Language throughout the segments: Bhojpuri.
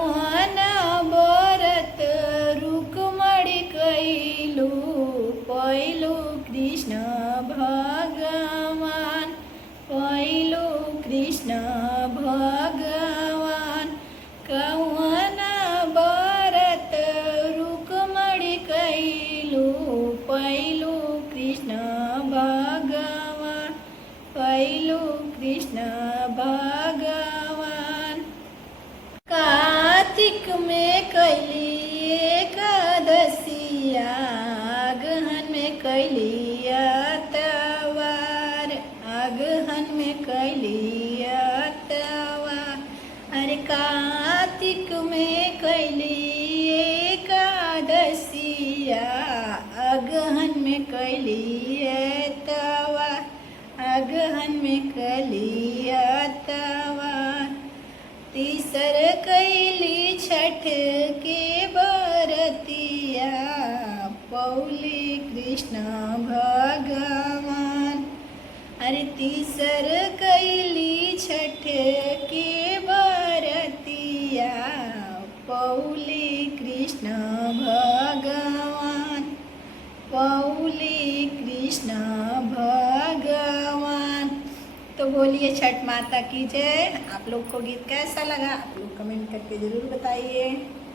कौना व्रत रुक्मणी कैलू पैलू कृष्ण भगवान पैलू कृष्ण भगवान कौना व्रत रुक्मणी कैलू पैलू कृष्ण भगवान पैलू कृष्ण भगवान कार्तिक में कैली एकादशिया गहन में कैली अतवार आगहन में कैली अतवार अरे कार्तिक में कैली एकादशिया अगहन में कैली अतवार अगहन में कैली अतवार तीसर कैली छठ के बरतिया पौली कृष्ण भगवान अरे तीसर कैली छठ के बरतिया पौली कृष्ण भगवान पौली कृष्ण भगवान। तो बोलिए छठ माता की जय। आप लोग को गीत कैसा लगा आप लोग कमेंट करके ज़रूर बताइए।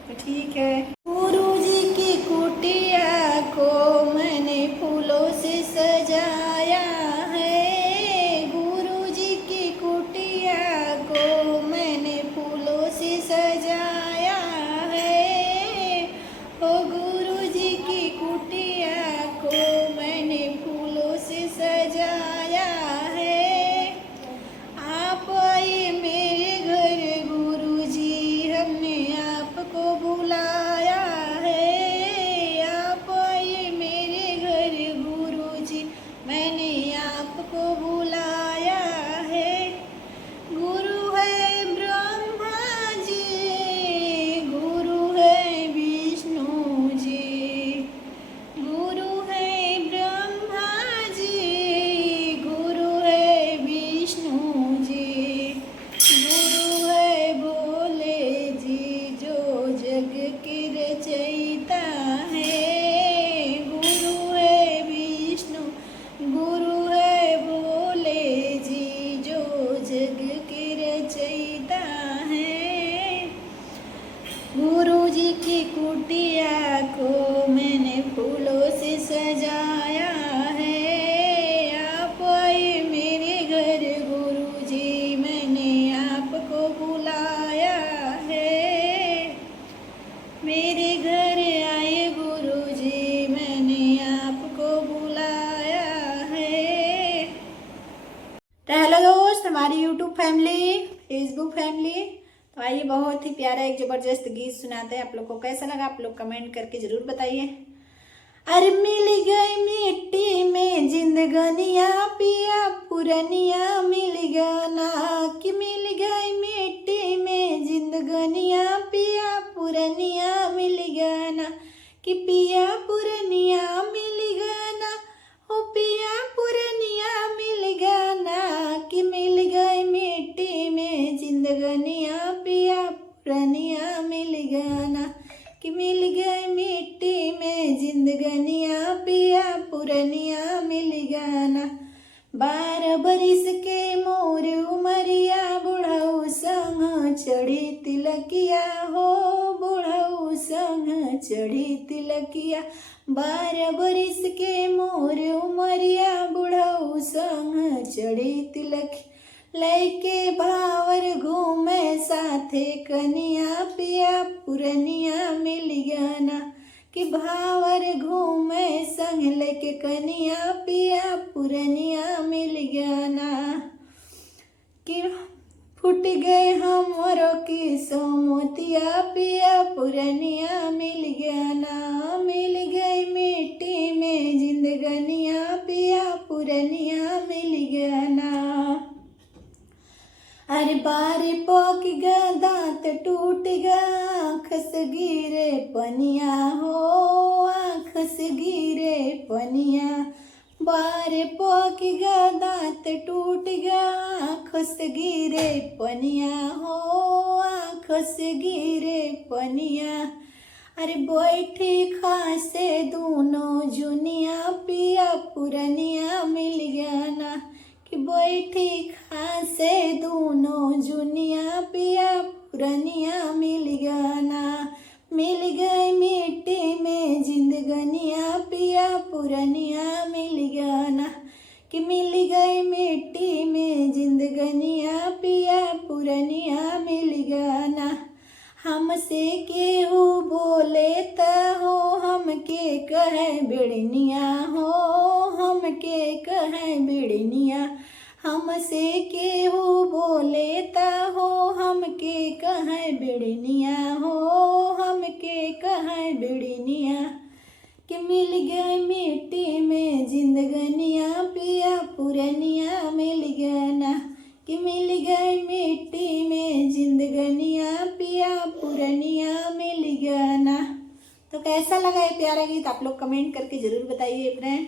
तो ठीक है। गुरु जी की कुटिया को मैंने फूलों से सजाया है गुरु जी की कुटिया को मैंने फूलों से सजाया है ओ गुरु जी की कुटिया को मैंने फूलों से सजाया है आप आए मेरे घर गुरु जी हमने आपको बुलाया है आप आए मेरे घर गुरु जी मैंने आपको बुलाया है गुरु है ब्रह्मा जी गुरु है विष्णु जी गुरु है ब्रह्मा जी गुरु है विष्णु जी गुरु है भोले जी जो जग की रचयिता है गुरु है विष्णु गुरु है भोले जी जो जग की रचयिता है गुरु जी की कुटिया को मैंने फूलों से सजाया है आप आए मेरे घर गुरु जी मैंने आपको बुलाया है मेरे घर आए गुरु जी मैंने आपको बुलाया है। तो हेलो दोस्त हमारी यूट्यूब फैमिली फेसबुक फैमिली तो आइए बहुत ही प्यारा एक ज़बरदस्त गीत सुनाते हैं। आप लोग को कैसा लगा आप लोग कमेंट करके ज़रूर बताइए। अरे मिल गई मिट्टी में जिंदगानिया पिया पुरनिया मिल गाना कि मिल गई मिट्टी में जिंदगानिया पिया पुरनिया मिल गाना कि पिया पुरनिया मिल गाना ओ पिया पुरनिया मिल गाना कि मिल गई मिट्टी में जिंदगानिया पिया पुरनिया मिल गाना कि मिल गई मिट्टी में जिंदगानिया पिया पुरनिया मिल गाना 12 बरिस के मोर उमरिया बुढ़ऊ संग चढ़ी तिलकिया हो बुढ़ऊ संग चढ़ी तिलकिया 12 बरिस के मोर उमरिया बुढ़ऊ संग चढ़ी तिलकिया लैके भावर घूमे साथे कनिया पिया पुरनिया मिल गाना कि भावर घूमे संग लेके कनिया पिया पुरनिया मिल गाना कि फूट गए हमरो की सोमतिया पिया पुरनिया मिल गाना मिल गई मिट्टी में जिंदगनिया पिया पुरनिया मिल गाना अरे बारी पक गया दांत टूट गया आँख से गिरे पनिया हो आँख से गिरे पनिया बारे पक गया दांत टूट गया, आँख से गिरे पनिया हो, आँख से गिरे पनिया। अरे बैठी खासे दोनों जुनिया, पिया पुरनिया मिल गया ना। कि बैठी खासे दोनों जुनिया, पिया पुरनिया मिल गया ना। मिल गई मिट्टी में जिंदगनिया, पिया पुरनिया मिल गया ना। कि मिल गई मिट्टी में जिंदगनिया, पिया पुरनिया मिल गया ना। हमसे केहू बोले त हो, हमके कहे बिड़निया हो, हमके कहे बिड़निया। हमसे केहू बोले त हो, हमके कहे बिड़निया हो, हमके कहे बिड़निया। कि मिल गई मिट्टी में जिंदगनिया, पिया पुरनिया मिल गया ना। कि मिल गई मिट्टी में जिंदगनिया, पिया पुरनिया मिल गया ना। तो कैसा लगा ये प्यारा गीत आप लोग कमेंट करके जरूर बताइए फ्रेंड।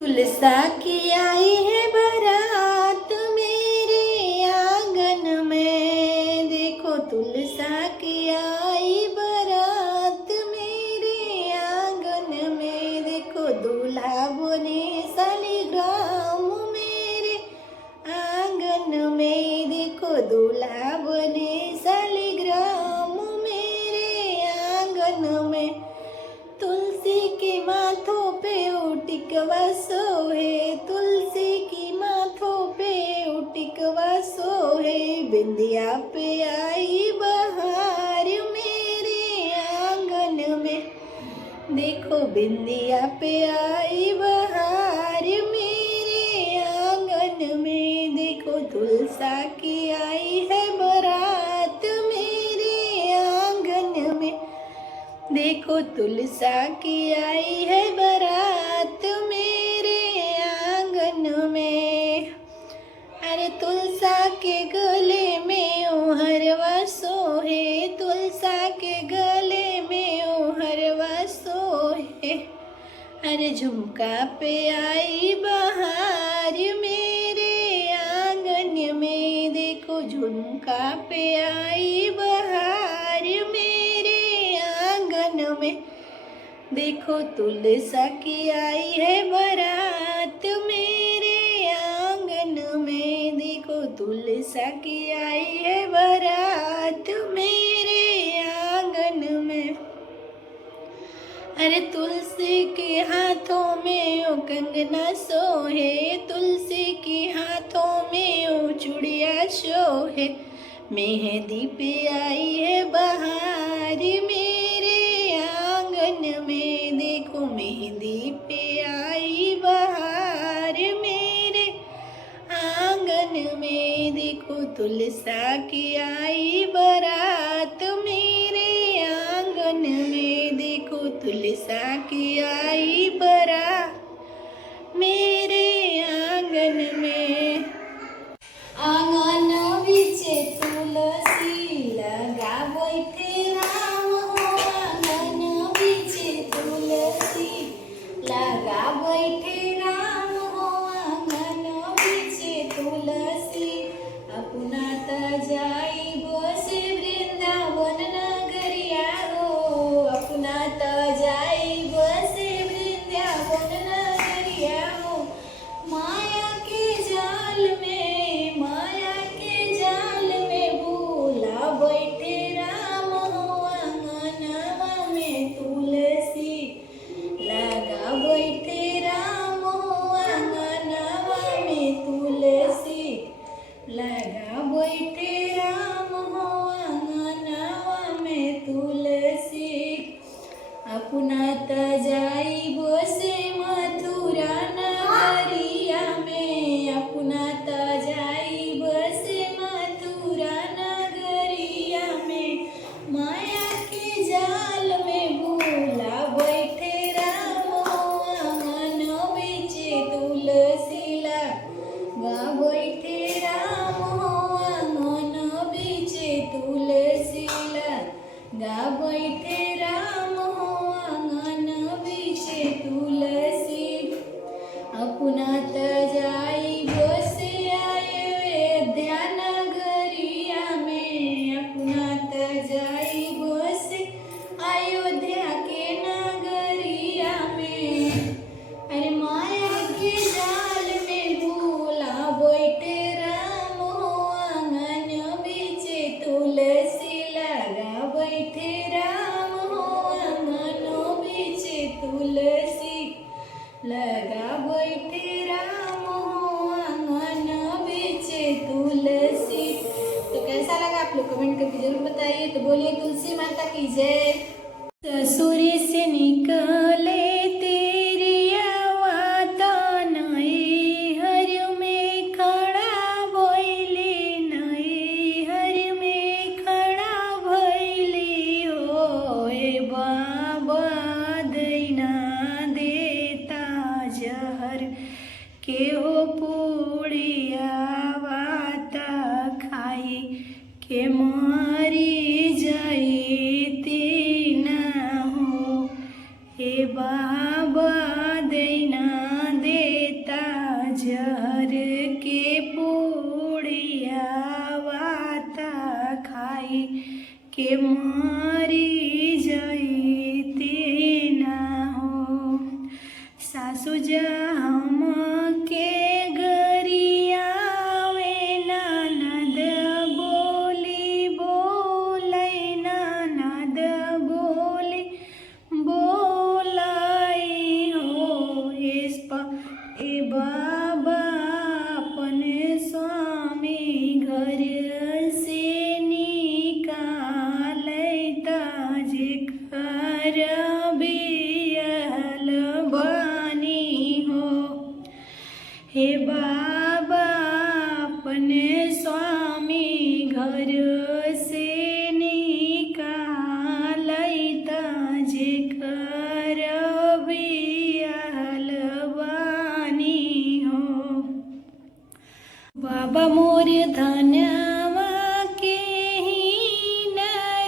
तुलसा की आई है बारात मेरे आंगन में, देखो तुलसा की आई बारात मेरे आंगन में। देखो दूल्हा बने शालिग्राम मेरे आंगन में, देखो दूल्हा बने शालिग्राम मेरे आंगन में। तुलसी के माथों पे टिकवा सोहे, तुलसी की माथों पे टिकवा सोहे। बिंदिया पे आई बहार मेरे आंगन में, देखो बिंदिया पे आई बहार मेरे आंगन में। देखो तुलसा की आई है बारात मेरे आंगन में, देखो तुलसा की आई है बारात मेरे आंगन में। अरे तुलसा के गले में ओ हरवा सोहे, तुलसा के गले में ओ हरवा सोहे। अरे झुमका पे आई बहार मेरे आंगन में, देखो झुमका पे आई बहार मेरे आंगन में। देखो तुलसा की आई है बारात मेरे आंगन में, देखो तुलसा की आई है बारात मेरे आंगन में। अरे तुलसी के हाथों में ओ कंगना सोहे, तुलसी के हाथों में ओ चूड़िया सोहे। मेहंदी पे आई है बहार मेरे आंगन में, देखो मेहंदी पे आई बहार मेरे आंगन में। देखो तुलसा की आई बारात मेरे आंगन में, देखो तुलसा की आई बारात मेरे आंगन में। आंगन बीचे तुलसी लगा बैठे राम हो, आंगन बीचे तुलसी लगा बैठे राम हो, आंगन बीचे तुलसी। अपना त जाई बसे वृंदावन नगरिया हो, अपना त जाई बसे वृंदावन नगरिया हो। माया के जाल में, माया के जाल में भूला बैठे राम हो, आंगनवा में तुलसी लगा बैठे राम हो, आंगनवा में तुलसी लगा बैठे राम हो, आंगनवा में तुलसी। अपना त जाई बसे मथुरा नगरिया में, अपना त जाई बसे मथुरा नगरिया में। माया के जाल में भूला बैठे राम हो, आंगन बीचे तुलसी लगा बैठे राम हो, आंगन बीचे तुलसी लगा बैठे राम हो, आंगन बीचे तुलसी। की जय। ससुर से निकले तेरी आवाज़ नैहर में खड़ा भइले, नैहर में खड़ा भइले हो ए बाबा दैना देता जहर के हो पुड़िया वाता खाई के मारी जाइती ना हो हे बाबा दैना देता जहर के पुड़िया वाता खाई के मारी जाइती ना हो। सासु हम के गरिया में ननद बोली बोलै, ननद बोली बोलाई हो ए बाबा अपने स्वामी घर से निकालता जेकर बियल बानी हो हे बाबा अपने स्वामी घर से निकालता जेकर बियल बानी हो। बाबा मोर धनवा के हीन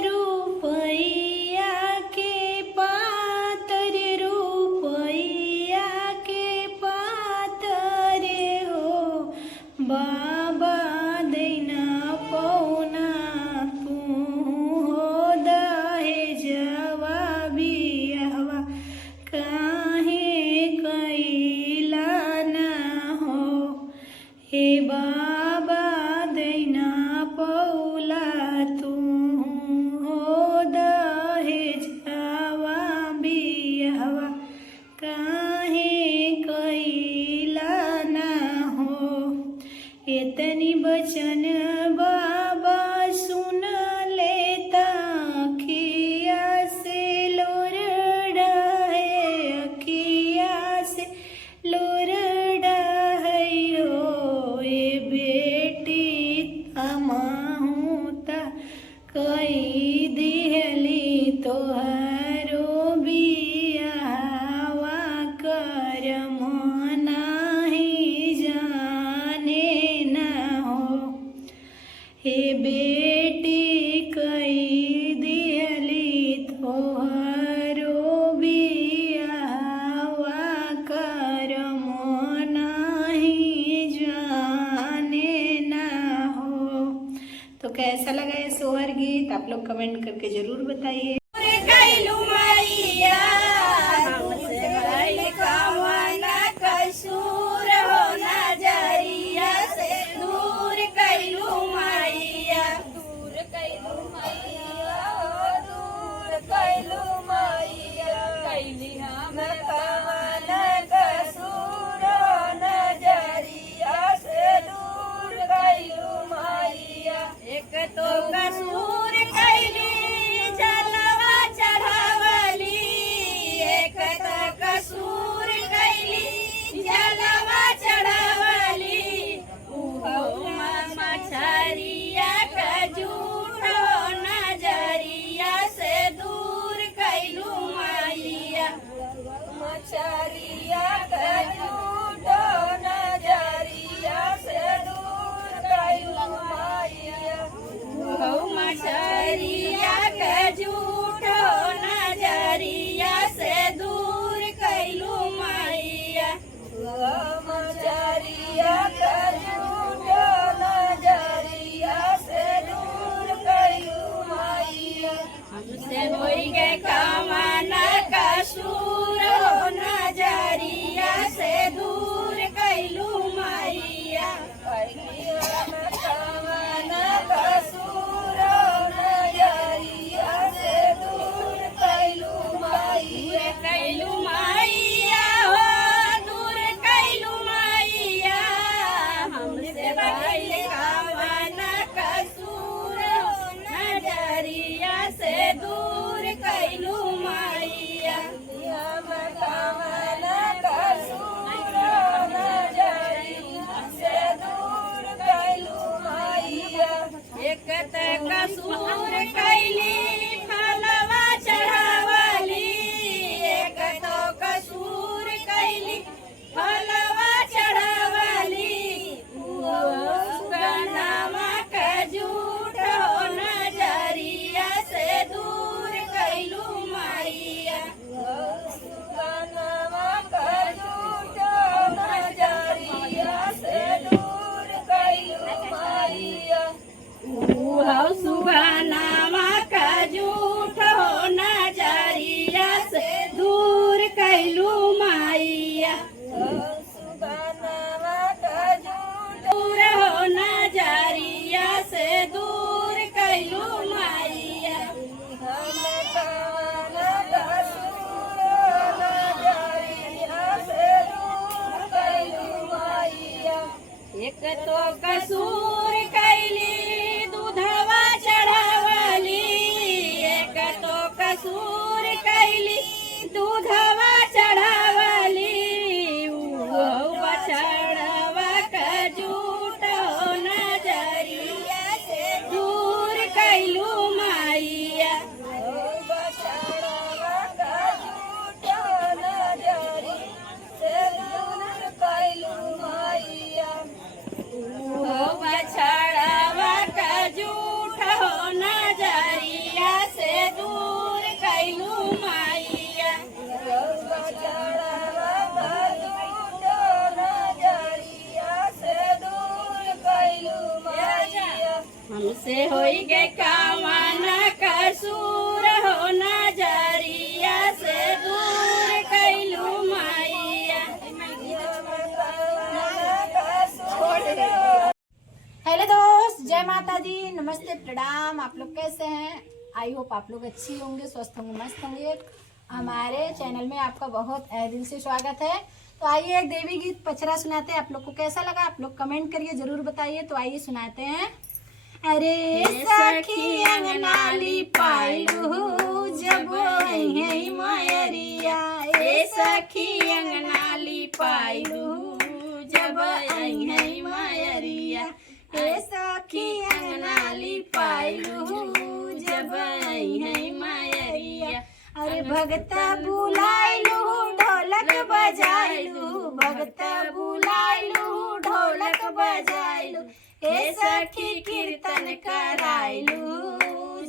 रुपैया के पातर, रुपैया के पातर हो बाबा दैना पौना तू हो दहेजवा बियाहवा काहे कैला ना हो हे बाबा दैना पौला तू हो दहेजवा बियाहवा काहे कैला ना हो। इतनी बचन बाबा सुन लेता अखिया से लोर डहे, अखिया से लोर डहे हो ए बेटी तमाहुता कई दिहली तोहरो बियाहवा कर मनाही जाने ना हो हे बेटी कई दिहली तोहरो बियाहवा कर मनाही जाने ना हो। तो कैसा लगा ये सोहर गीत आप लोग कमेंट करके जरूर बताइए। कसूर हो नजरिया से दूर कैलू मैया, दूर कैलू मैया, दूर कैलू मैया, कैली हम कवन कसूर हो नजरिया से दूर कैलू मैया। एक तो कसूर कैली जलवा चढ़ावली, एक तो कसूर कैली जलवा चढ़ावली, मछरिया का झूठ नजरिया से दूर कैलू मैया, मछरिया का झूठ नजरिया से दूर कैलू मैया, मछरिया का झूठ नजरिया से दूर कैलू मैया, मछरिया का झूठ नजरिया से दूर कैलू मैया। हमसे होई गए कामन कसूर हो नजरिया से दूर कैलू मैया, कामन कसूर हो नजरिया से दूर कैलू मैया, कैलू मैया हो दूर कैलू मैया। हमसे भइल कामन कसूर हो नजरिया से दूर कसूर कैली दूधवा चढ़ावली उहो बछड़वा का झूठ हो नजरिया से दूर कैलू मैया बछड़वा का झूठ हो नजरी से दूर कैलू मैया उहो बछड़वा का झूठ हो नजरिया से दूर कैलू मैया बछड़वा का झूठ हो नजरिया से दूर कैलू मैया हमसे होई गे कामन कसूर हो नजरिया से दूर कैलू मैया हेलो दोस्त, जय माता दी, नमस्ते, प्रणाम। आप लोग कैसे हैं? आई होप आप लोग अच्छी होंगे, स्वस्थ होंगे, मस्त होंगे। हमारे चैनल में आपका बहुत दिल से स्वागत है। तो आइए एक देवी गीत पचरा सुनाते हैं। आप लोग को कैसा लगा आप लोग कमेंट करिए, जरूर बताइए। तो आइए सुनाते हैं। अरे सखी अंगनाली पाइलू जब आई मयरिया, ए सखी अंगनाली पाइलू जब आई मयरिया, ए सखी अंगनाली पाइलू जब आई मयरिया। अरे भगता बुलाइलू ढोलक बजाइलू, भगता बुलाइलू ढोलक बजाइलू, ए सखी कीर्तन कराइलू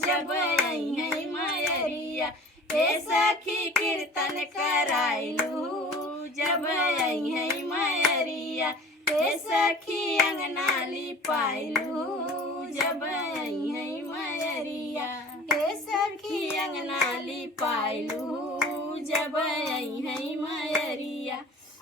जब आई मयरिया, ए सखी कीर्तन कराइलू जब आई मयरिया, ए सखी अंगनाली पाइलू जब आई मयरिया, ए सखी अंगनाली पाइलू जब आई मयरिया।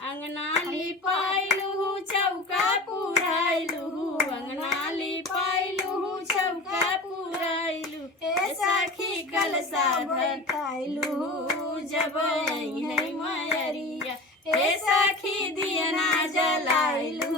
अंगनाली पाइलू चौका पुराइलू, अंगनाली पाइलू चौका पुराइलू, ए सखी कलसा भरताइलू जब आई मयरिया, ए सखी दियना जलाइलू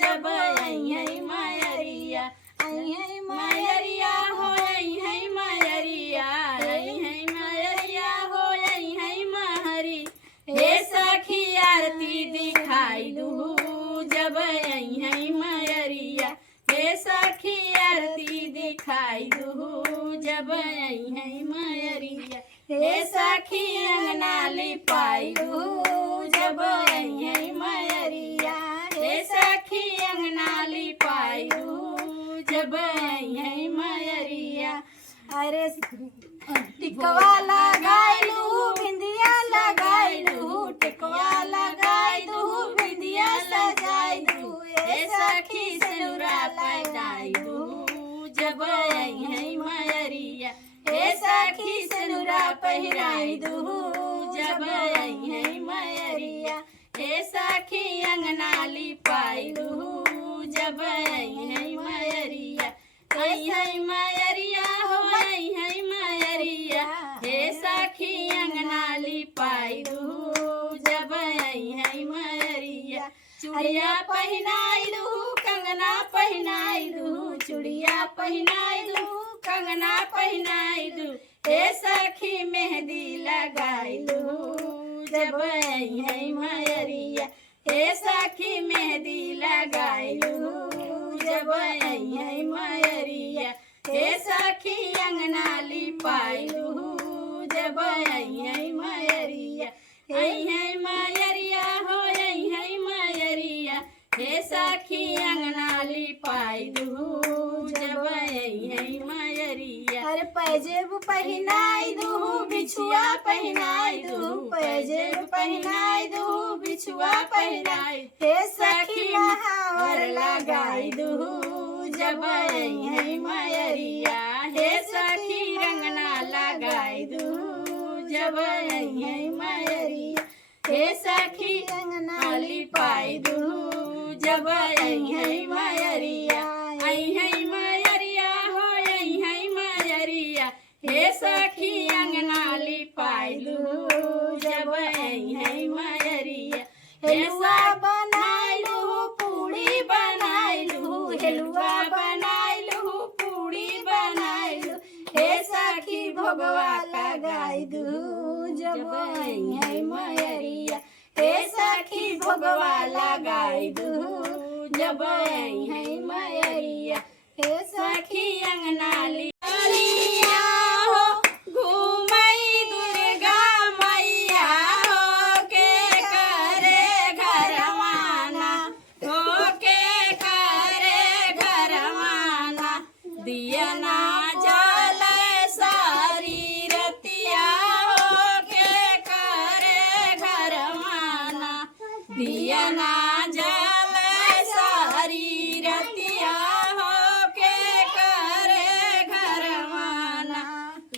जब आई मयरिया, आई मयरिया हो आई मयरिया, आई मयरिया हो आई महरी, हे सखी आरती दिखाई दू जब आई मयरिया, हे सखी आरती दिखाई दू जब आई मयरिया, हे सखी अंगनाली पाइलू जब आई मयरिया, हे सखी अंगनाली पाइलू जब आई मयरिया। अरे टिकवा लगाइलू बिंदिया लगाइलू, टिकवा लगाइलू बिंदिया सजाइलू, ए सखी सिनुरा पैदाइलू जब आई मयरिया, ए सखी सिनुरा पहिराइलू जब आई मयरिया, ए सखी अंगनाली पाइलू जब आई मयरिया, आई मयरिया हो आई मयरिया, हे सखी अंगनाली पाइलू जब आई मयरिया। चूड़िया पहिनाइलू कंगना पहिनाइलू, चूड़िया पहिनाइलू कंगना पहिनाइलू, हे सखी मेहंदी लगाइलू जब आई मयरिया, हे सखी मेहंदी लगाइलू जब आई मयरिया, हे सखी अंगनाली पाइलू जब आई मयरिया, आई मयरिया हो आई मयरिया, हे सखी अंगनाली पाइलू जब आई मयरिया। अरे पैजेब पहिनाई दू बिछुआ पहिनाई दू, पैजेब पहिनाई दू बिछुआ पहिनाई, हे सखी महावर लगाई दू जब आई मयरिया, हे सखी रंगना लगाई दू जब आई मयरिया, हे सखी अंगनाली पाई दू जब आई मयरिया, आई मयरिया हो आई मयरिया, हे सखी अंगनाली पाइलू जब आई मयरिया, हेलुआ बनाइलू पूड़ी बनाइलू, हेलुआ बनाइलू पूड़ी बनाइलू, हे सखी भोगवा लगाई दू जब है मयरिया हे सखी भोगवा लगाई दू जब है मयरिया हे सखी अंगना लिया हो घूमई दुर्गा मैया हो के करे घरवाना हो के करे घरवाना दिया ना जल सारी रतिया हो के करे घरवाना दिया ना जल सारी रतिया हो के करे घरवाना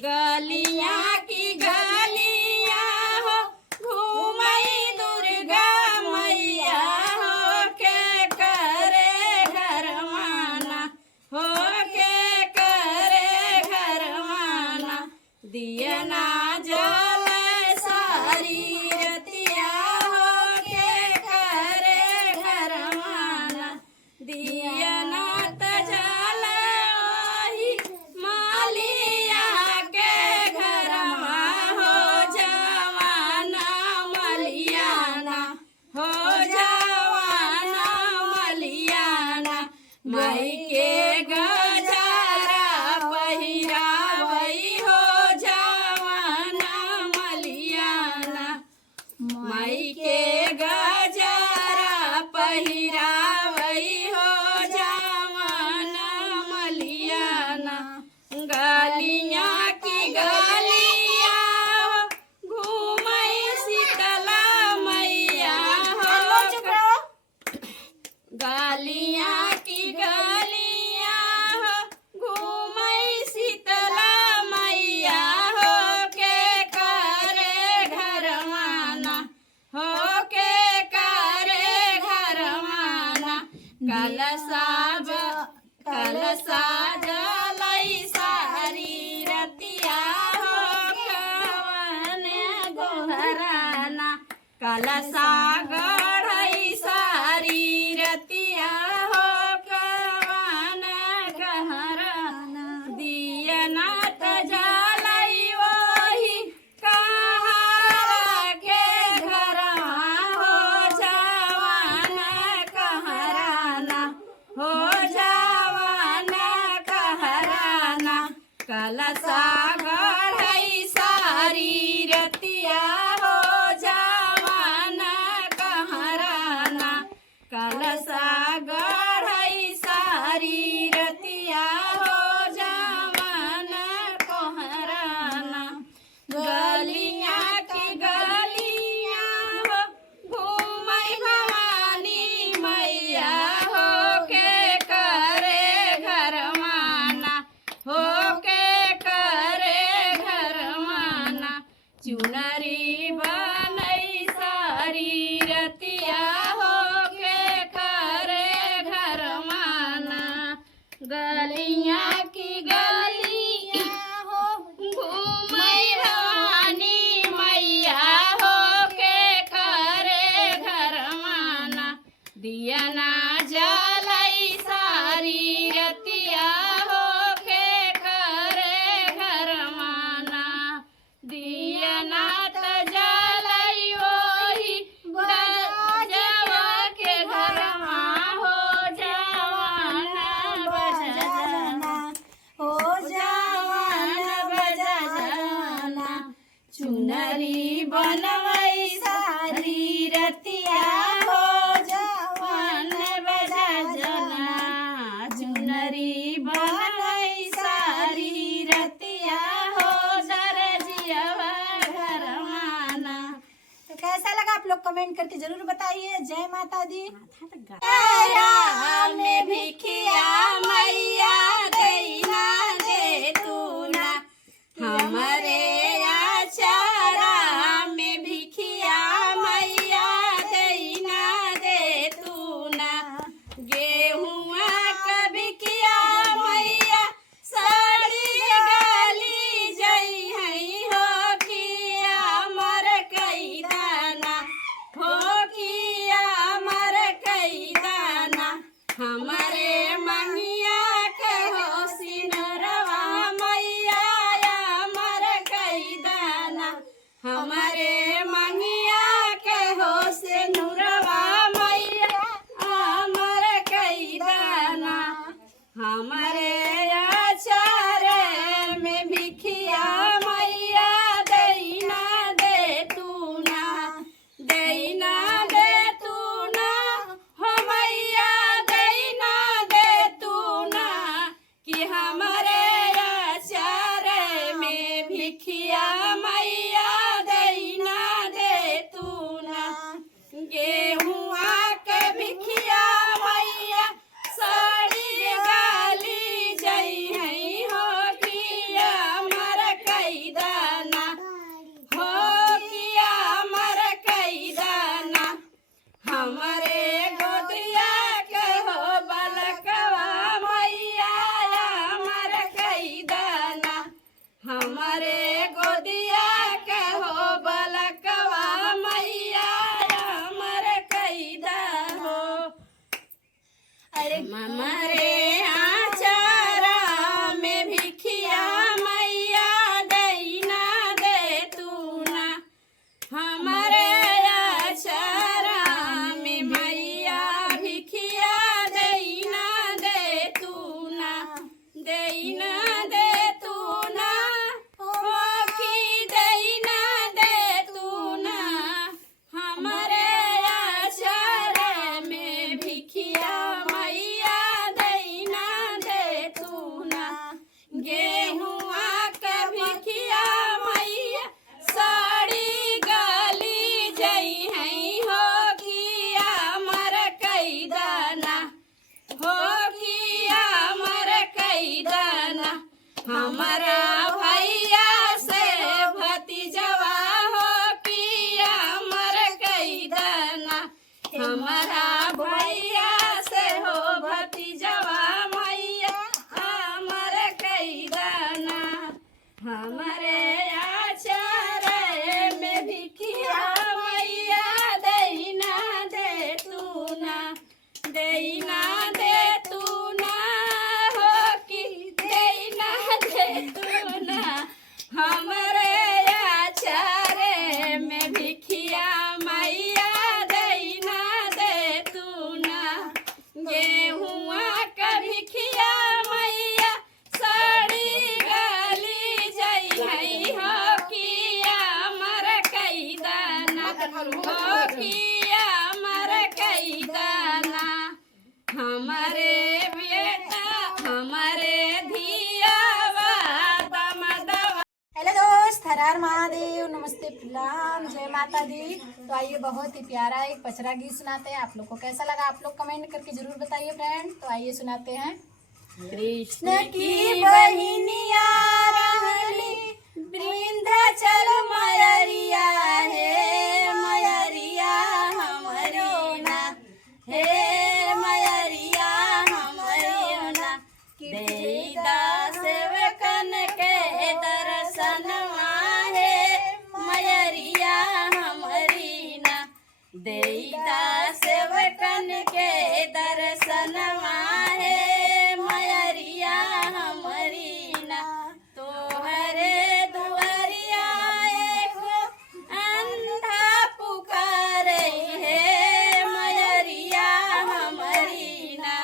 गलियां की गलियां हो घूमई दुर्गा मैया हो के करे घरवाना हो के करे घरवाना दिया ना जल सारी रतिया हो के करे घरवाना दिया ना तजल ओही मालिया के घरवा हो जवाना मलियाना हो जवाना मलियाना माई के गजरा पहिरावई हो जवाना मलियाना माई के गजरा पहिरावई हो जवाना मलियाना गलियां की गलियां हो घूमई शीतला मैया हो गलियां की गलियां हो घूमई शीतला मैया हो के करे घरवाना हो के करे घरवाना कलसा जलई सारी रतिया हो कवने गोहराना कलसा गढ़ई सारी रतिया हो कवन गहराना दिया ना तजलई वही कहारा के घरवा हो जवाना कहराना हो जवाना कहराना कलसा गढ़ई सारी रतिया हो जवाना कहराना कलसा गढ़ई सारी रतिया हो जवाना कहराना गलियां की गलियां हो घूमई भवानी मैया हो के करे घरवाना हो के करे घरवाना चुनरी बनई सारी रतिया हो के करे घरवाना गलियां की गलियां हो घूमई भवानी मैया हो के करे घरवाना दिया ना जलई सारी रतिया हो के करे घरवाना दिया ना तजलई ओही बजवा के घरवा हो जवाना बजाना हो जवाना बजाना चुनरी बनवई सारी रतिया हो जवान बजाना चुनरी बनवई सारी रतिया हो दरजिया घरवाना। तो कैसा लगा आप लोग कमेंट करके जरूर बताइए। जय माता दी। में भिखिया मैया देना दे तू ना हमारे आचारा में भिखिया मैया देना दे तू ना गेहुआ कभी किया मैया साड़ी गाली जई है हो किया मर कई दाना हो किया मर कई दाना हमारे मंगिया के हो सिनरवा मैया या हमारे मंगिया के हो से नुरवा मैया अमर कई दाना हमारे आचार में भिखिया मैया देना दे तू ना देना दे तू ना हो मैया देना दे तू ना कि हमारे आचार में भिखिया मैया देना दे तू ना गेहुआ के भिखिया मैया साड़ी गाली जई है हो किया मर कई दाना हो किया मर कई दाना हमारे गोदिया के हो बलकवा मैया मर कई दाना हमारे गोदिया के हो बलकवा मैया मर कई दा हो अरे हमारे आचारा में भिखिया मैया देना दे तू ना हमारे आचारा में मैया भिखिया देना दे तू ना देना दे तू ना हो कि देना दे तू ना हमारे आचार में भिखिया मैया देना दे तू ना गेहुआ के भिखिया मैया साड़ी गाली जई है हो किया मर कई दाना हो किया मर कई दाना हमारा भैया से भतीजवा हो किया मर कई दाना हमारा भैया से हो भतीजवा मैया मर कई दाना हमारे आचार में भिखिया मैया देना दे तू ना देना दे तू ना हो कि देना दे तू ना हमारे आचार में भिखिया मैया देना दे तू ना गेहुआ का भिखिया मैया साड़ी गाली जई है हो किया मर कई दाना हो किया मर कई दाना हमारे बेटा हमारे धियावा दमदवा। हेलो दोस्त, हर हर महादेव, नमस्ते प्रणाम, जय माता दी। तो आइए बहुत ही प्यारा एक पचरा गीत सुनाते हैं। आप लोग को कैसा लगा आप लोग कमेंट करके जरूर बताइए फ्रेंड। तो आइए सुनाते हैं। कृष्ण की बहिनिया रहली वृंदाचल मयरिया हे मयरिया हमरो ना हे मयरिया हमरो ना देदा सेवकन के दर्शनवा हे मयरिया हमरी ना देदा सेवकन के दर्शनवा हे मयरिया हमरी ना तोहरे दुआरिया एक अंधा पुकारे हे मयरिया हमरी ना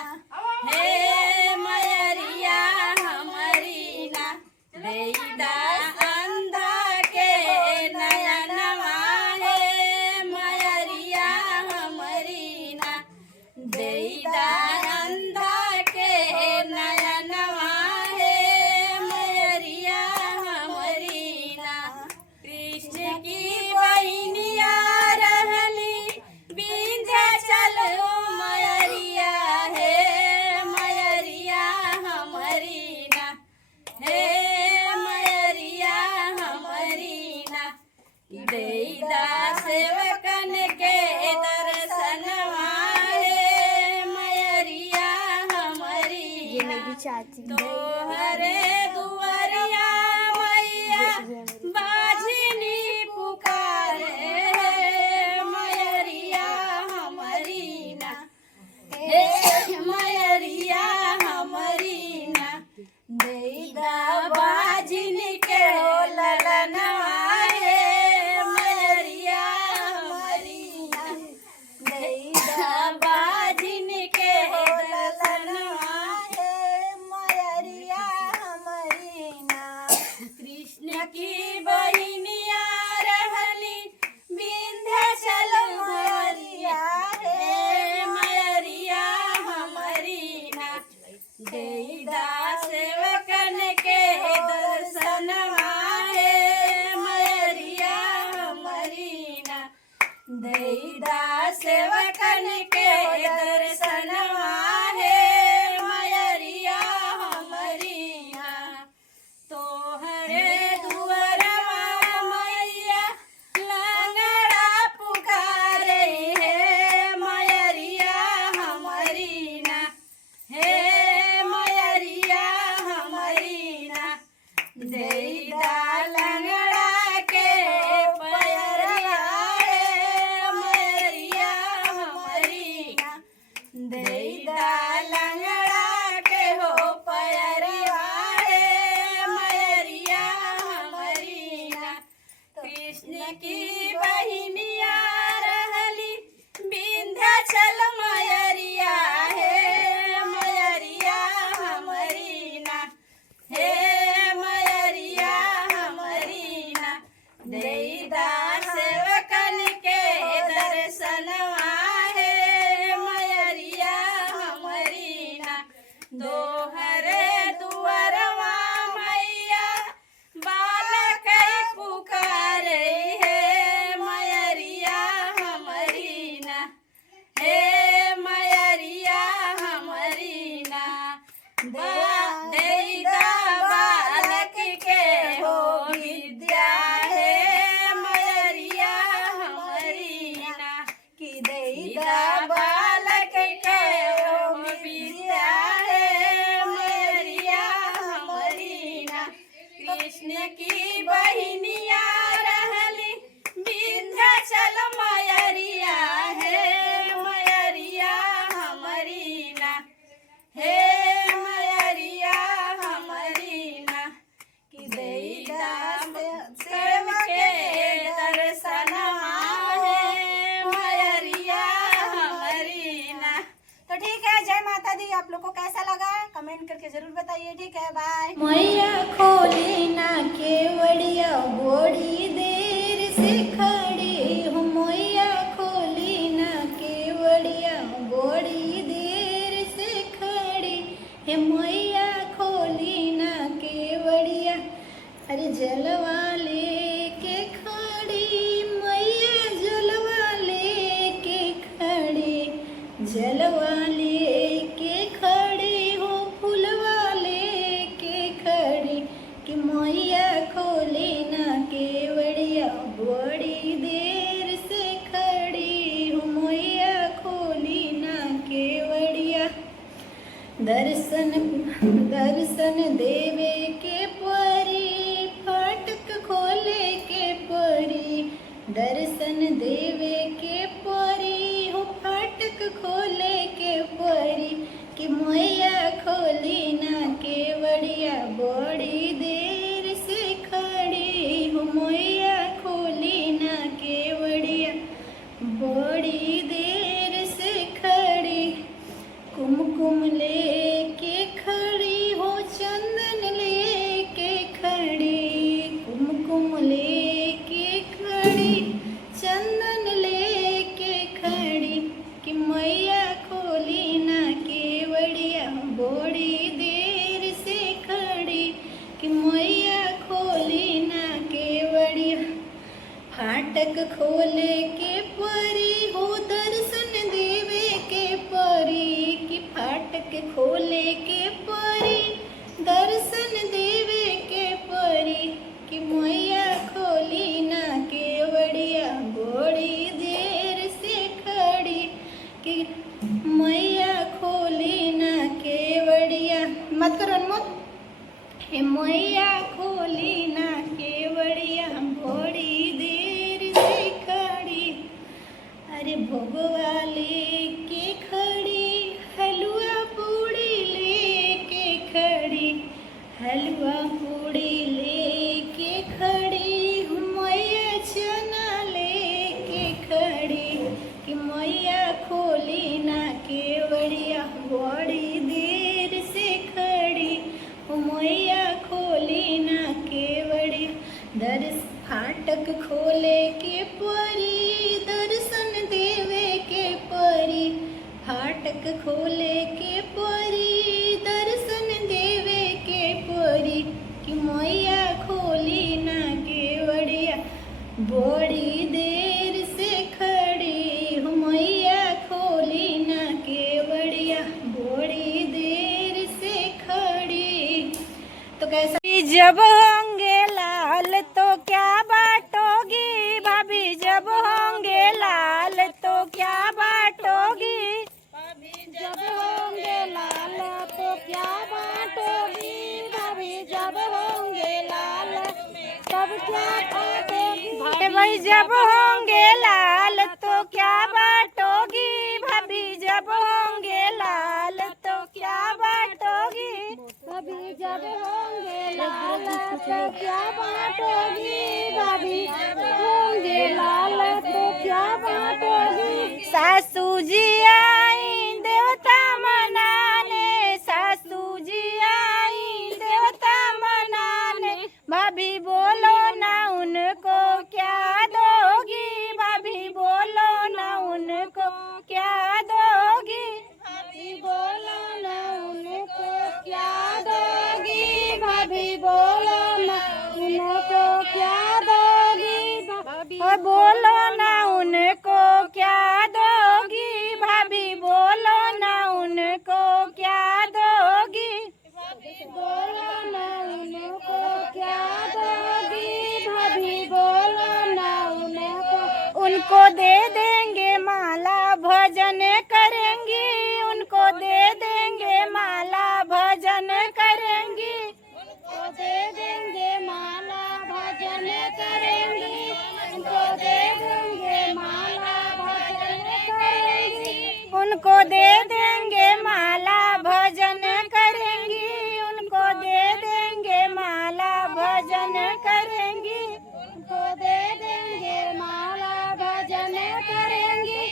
हे मयरिया हमरी ना देदा अंधा के नयनवा हे मयरिया हमरी ना देदा अंधा के नयनवा हे मयरिया हमरी ना कृष्ण की बहिनिया रहली विंध्याचल मयरिया हे मयरिया हमरी ना हे मयरिया हमरी ना देदा सेवकन के दर्शनवा हे मयरिया हमरी ना तोहरे दुआरिया मैया बाजनी पुकारे हे मयरिया हमरी ना हे मयरिया हमरी ना देदा बाजनी के ललनवा हे बहिनिया रहली विंध्याचल मयरिया हे मयरिया हमारी ना देईदा सेवकन के दर्शनवा हे मयरिया हमारी ना देईदा सेवकन के दर्शनवा हे मयरिया हमारी ना तोहरे दुअरवा मैया लंगड़ा पुकारे हे मयरिया हमारी ना हे मयरिया हमारी ना देईदा लंगड़ा के पैरिया हे मयरिया हमारी ना देईदा लंगड़ा के हो पैरिया हे मयरिया हमारी ना कृष्ण की बहिनिया रहली विंध्याचल मयरिया हे मयरिया हमारी ना हे मयरिया हमारी ना देईदा सेवकन के दर्शनवा हे मयरिया हमारी ना दोहरे दुअरवा मैया बालक पुकारे हे मयरिया हमारी ना हे मयरिया हमारी ना देईदा बालक के हो विद्या हे मयरिया हमारी ना कि देईदा बालक के हो विद्या हे मयरिया हमारी ना कृष्ण की बहिनिया रहली विंध्याचल मयरिया हे मयरिया हमारी ना हे मयरिया हमारी ना कि देईदा सेवक के दर्शनवा हे मयरिया हमारी ना। तो ठीक है, जय माता दी। आप लोग को कैसा लगा कमेंट करके जरूर बताइए। ठीक है, बाय। मैया खोली ना केवड़िया बड़ी देर से खड़ी हो, मैया खोली ना केवड़िया बड़ी देर से खड़ी हे मैया खोली ना केवड़िया। अरे जलवा लेके खड़ी मैया जलवा लेके खड़ी, जलवा लेके खड़ी हो फुलवा लेके खड़ी कि मैया खोली ना केवड़िया बड़ी देर से खड़ी हो, मैया खोली ना केवड़िया। दर्शन दर्शन देवे के परी फाटक खोले के परी, दर्शन देवे के परी हो फाटक खोले के परी कि मैया खोली ना केवड़िया बड़ी देर से खड़ी हो, मैया खोली ना केवड़िया बड़ी देर से खड़ी। कुमकुम लेके खड़ी हो चंदन लेके खड़ी, कुमकुम लेके खड़ी चंदन लेके खड़ी कि मैया खोली ना केवड़िया बड़ी देर से खड़ी कि मैया खोली ना केवड़िया। फाटक खोले के परी हो दर्शन देवे के परी कि फाटक खोले के परी दर्शन देवे के परी कि मैया खोली ना केवड़िया बड़ी देर से खड़ी कि मैया खोली ना केवड़िया। मत करो अनमोल। हे मैया खोली ना केवड़िया बड़ी देर से खड़ी। अरे भोगवा लेके खड़ी हलवा पूड़ी लेके फाटक खोले के परी दर्शन देवे के परी, फाटक खोले के परी दर्शन देवे के परी, कि मैया खोली ना केवड़िया बड़ी देर से खड़ी हो, मैया खोली ना केवड़िया बड़ी देर से खड़ी। तो कैसा जब होंगे लाल तो क्या बांटोगी भाभी, जब होंगे लाल तो क्या बांटोगी, जब होंगे लाल तो क्या बांटोगी भाभी, जब होंगे लाल तब क्या बांटोगी भाई, जब होंगे लाल तो क्या बांटोगी भाभी, जब होंगे लाल तो क्या बांटोगी भाभी, जब होंगे लाल तो क्या बांटोगी भाभी, जब होंगे लाल तो क्या बांटोगी। सासू जी आई देवता मनाने, सासू जी आई देवता मनाने, भाभी बोलो ना उनको क्या दोगी, भाभी बोलो ना उनको क्या दोगी, भाभी बोलो ना उनको क्या दोगी, भाभी बोलो ना उनको क्या दोगी, भाभी बोलो ना उनको क्या दोगी, भाभी बोलो ना उनको क्या दोगी, बोलो ना उनको क्या दोगी, भाभी बोलो ना उनको दे देंगे माला भजन करेंगी, उनको दे देंगे माला भजन करेंगी, उनको दे देंगे माला भजन करेंगी, उनको दे देंगे माला भजन करेंगी, उनको दे देंगे माला भजन करेंगी, उनको दे देंगे माला भजन करेंगी, उनको दे देंगे माला भजन करेंगी,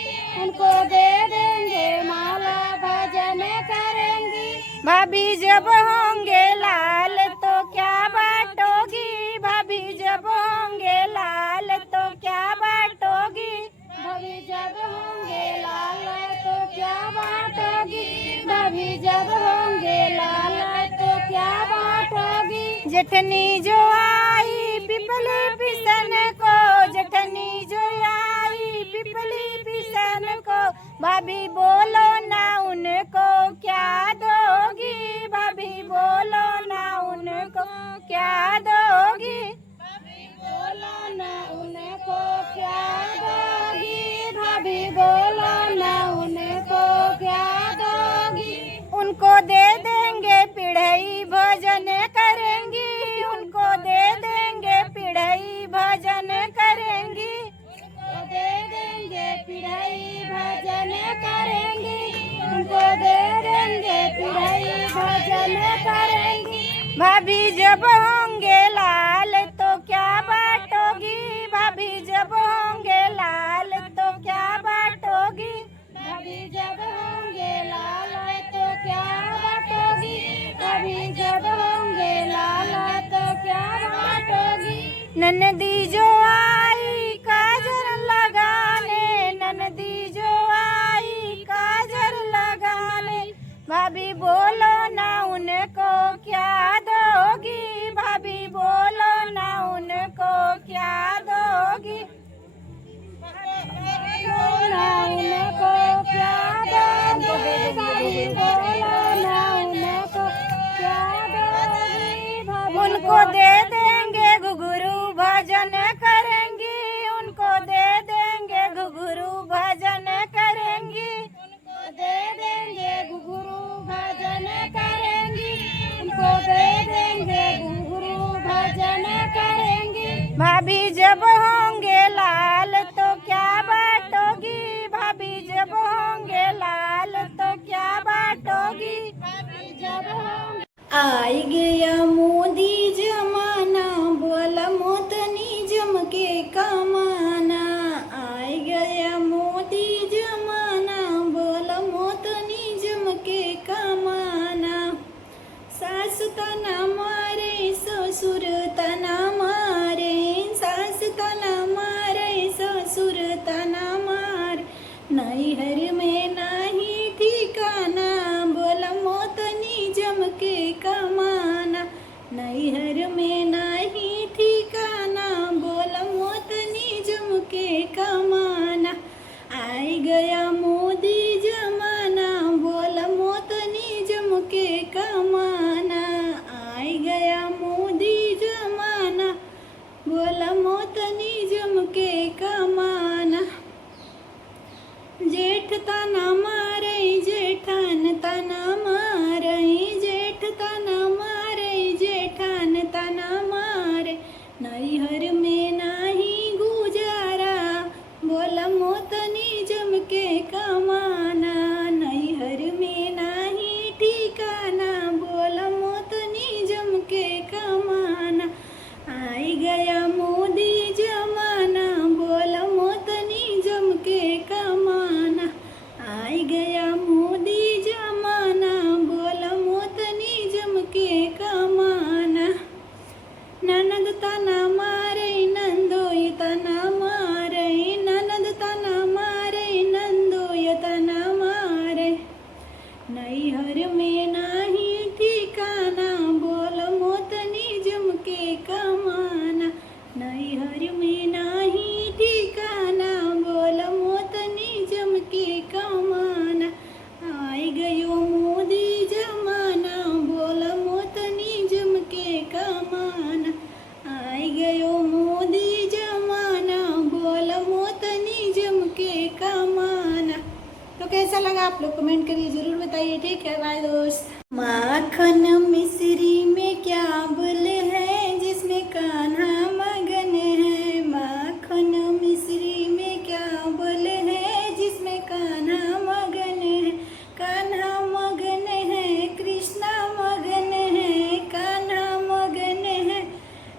उनको दे देंगे माला भजन करेंगी। भाभी जब होंगे लाल तो क्या बांटोगी, भाभी जब होंगे लाल तो क्या बांटोगी, भाभी जब होंगे लाल तो क्या बांटोगी, भाभी जब होंगे लाल तो क्या बांटोगी। जेठनी जो आई पिपली पिसन को, जेठनी जो आई पिपली पिसन को, भाभी बोलो ना उनको क्या दोगी, भाभी बोलो ना उनको क्या दोगी, भाभी बोलो ना उनको क्या दोगी, भाभी बोलो ना उनको क्या दोगी। उनको दे देंगे पिढ़ई भजन करेंगी, उनको दे देंगे पिढ़ई भजन करेंगी, उनको दे देंगे पिढ़ई भजन करेंगी, उनको दे देंगे पिढ़ई भजन करेंगी। भाभी जब होंगे लाल तो क्या बांटोगी, भाभी जब होंगे लाल तो क्या बांटोगी, भाभी जब होंगे लाल तो क्या बांटोगी, भाभी जब होंगे लाल तो क्या बांटोगी। ननदी जो आई काजल लगाने, ननदी जो आई काजल लगाने, भाभी बोलो ना उनको क्या दोगी, भाभी बोलो ना उनको क्या दोगी, बोलो ना उनको क्या दोगी, भाभी बोलो ना उनको क्या दोगी, भाभी उनको दे देंगे घुघरू भजन करेंगी, उनको दे देंगे घुघरू भजन करेंगी, उनको दे देंगे घुघरू भजन करेंगी, उनको दे देंगे घुघरू भजन करेंगी। भाभी जब होंगे लाल तो क्या बांटोगी, भाभी जब होंगे लाल तो क्या बांटोगी, भाभी जब होंगे। आई गया मोदी जमाना बोला मोतनी जम के कमाना, आई गया मोदी जमाना बोला मोतनी जम के कमाना, सासु तना मारे ससुर तना मारे, नैहर में नाही ठिकाना, बोला मोतनी जम के कमाना। नैहर में नाही ठिकाना, बोला मोतनी जम के कमाना। आई गया मोदी जमाना, बोला मोतनी जम के कमाना। आई गया मोदी जमाना, बोला मोतनी जम के कमाना। जेठ ताना मारे जेठान ताना मारे, जेठ ताना मारे जेठान ताना मारे। नैहर में नाही गुजारा, बोला मोतनी जम के कमाना। नैहर में नाही ठिकाना, बोला मोतनी जम के कमाना। आई गया मोदी जमाना, बोला मोतनी जम के कमाना। आई गया मोदी जमाना, बोला मोतनी जम के कमाना। ननद ताना मारे नंदोय ताना मारे, ननद ताना मारे नंदोय ताना मारे। नैहर में नाही ठिकाना, बोला मोतनी जम के कमाना। नैहर में नाही ठिकाना, बोला मोतनी जम के कमाना। आई गयो मोदी जमाना, बोला मोतनी जम के कमाना। आई गयो मोदी जमाना, बोला मोतनी जम के कमाना। तो कैसा लगा आप लोग कमेंट करिए, जरूर बताइए। ठीक है, बाय दोस्त। माखन मिश्री में क्या बोल है, जिसमें कान्हा मगन है। माखन मिश्री में क्या बोल है, जिसमें कान्हा मगन है। कान्हा मगन है, कृष्णा मगन है। कान्हा मगन है,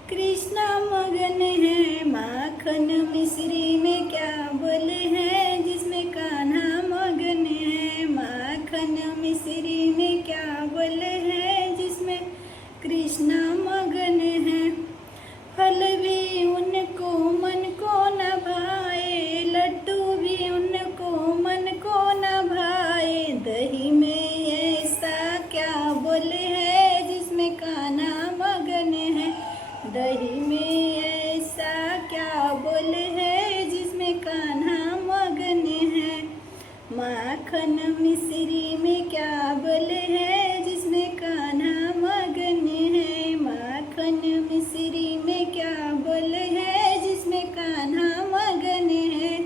कृष्णा मगन है। माखन मिश्री में क्या बोल है, जिसमें कान्हा मगन है। माखन मिश्री में क्या बोल है, जिसमें कृष्णा मगन है। फल भी उनको मन को न भाए, लड्डू भी उनको मन को न भाए। दही में ऐसा क्या बोल है, जिसमें कान्हा मगन है। दही में ऐसा क्या बोल है, जिसमें कान्हा मगन है। माखन मिश्री में क्या बोल है, जिसमें कान्हा मगन है। माखन मिश्री में क्या बोल है, जिसमें कान्हा मगन है।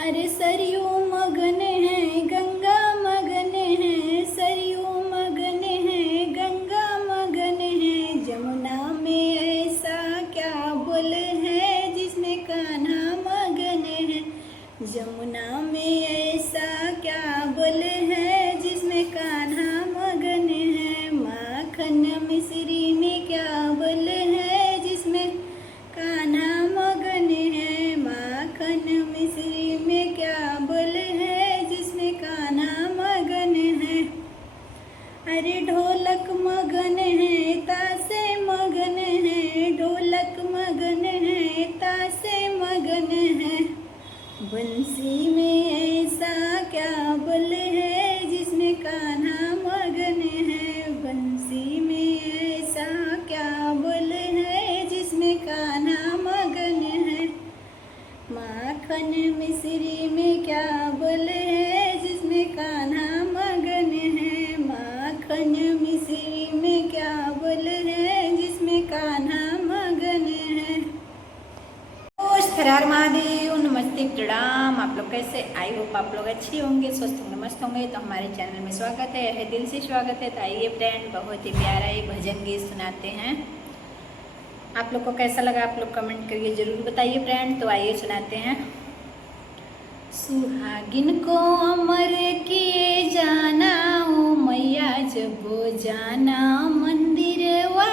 अरे सरयू मगन है, गंगा मगन है। सरयू मगन है, गंगा मगन है। जमुना में ऐसा क्या बोल है, जिसमें कान्हा मगन है। जमुना में ऐसा क्या बोल है, जिसमें कान्हा मगन है। माखन मिश्री में क्या बोल है, जिसमें कान्हा मगन है। माखन मिश्री में क्या बोल है, जिसमें कान्हा मगन है। अरे ढोलक मगन है, तासे मगन है। ढोलक मगन है, तासे मगन है। बंसी में ऐसा क्या बोल है, जिसमें कान्हा मगन है। बंसी में ऐसा क्या बोल है, जिसमें कान्हा मगन है। माखन मिश्री में क्या बोल है, जिसमें कान्हा मगन है। माखन मिश्री में क्या बोल है, जिसमें कान्हा मगन है। हर हर महादेव, नमस्ते, प्रणाम। आप लोग कैसे? आई होप आप लोग अच्छे होंगे, स्वस्थ होंगे, मस्त होंगे। तो हमारे चैनल में स्वागत है दिल से स्वागत है। तो आइए फ्रेंड, बहुत ही प्यारा ये भजन गीत सुनाते हैं। आप लोग को कैसा लगा आप लोग कमेंट करिए, जरूर बताइए फ्रेंड। तो आइए सुनाते हैं। सुहागिन को अमर किए जाना, ओ मैया जब वो जाना मंदिरवा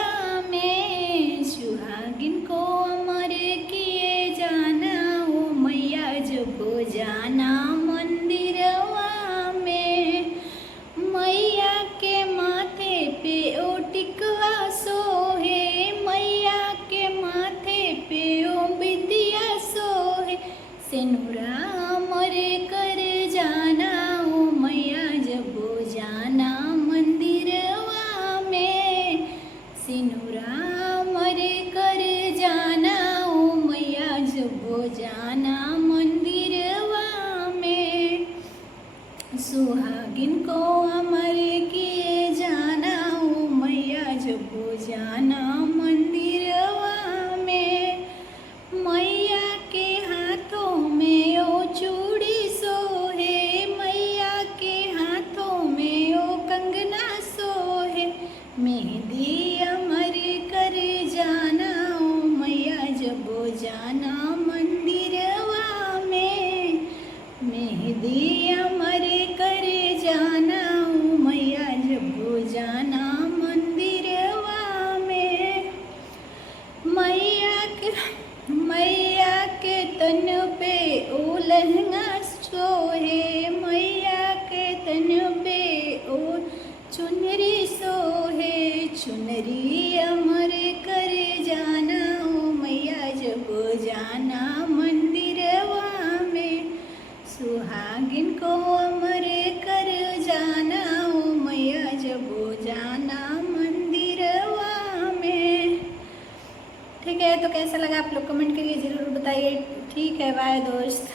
में। सुहागिन को अमर किए जाना, ओ मैया जब वो जाना मंदिरवा में। मैया के माथे पे ओ टिकवा सोहे, मैया के माथे पे ओ बिंदिया सोहे। सिनुरा जाना मंदिरवा में, सुहागिन को अमर किए जाना ओ मैया जब जाना मंदिरवा में। मैया के हाथों में ओ चूड़ी सोहे, मैया के हाथों में ओ कंगना सोहे, मेहंदी अमर कर जाना ओ मैया जब जाना मंदिरवा में, मेहंदी अमर कर जाना ओ मैया जब जाना मंदिरवा में। मैया के तन पे ओ लहंगा सोहे, मैया के तन पे ओ चुनरी सोहे, चुनरी अमर कर जाना ओ मैया जब जाना मंदिरवा में, सुहागिन को अमर कर जाना ओ मैया जब जाना मंदिरवा में। ठीक है, तो कैसा लगा आप लोग कमेंट करिए, ज़रूर बताइए। ठीक है, बाय दोस्त।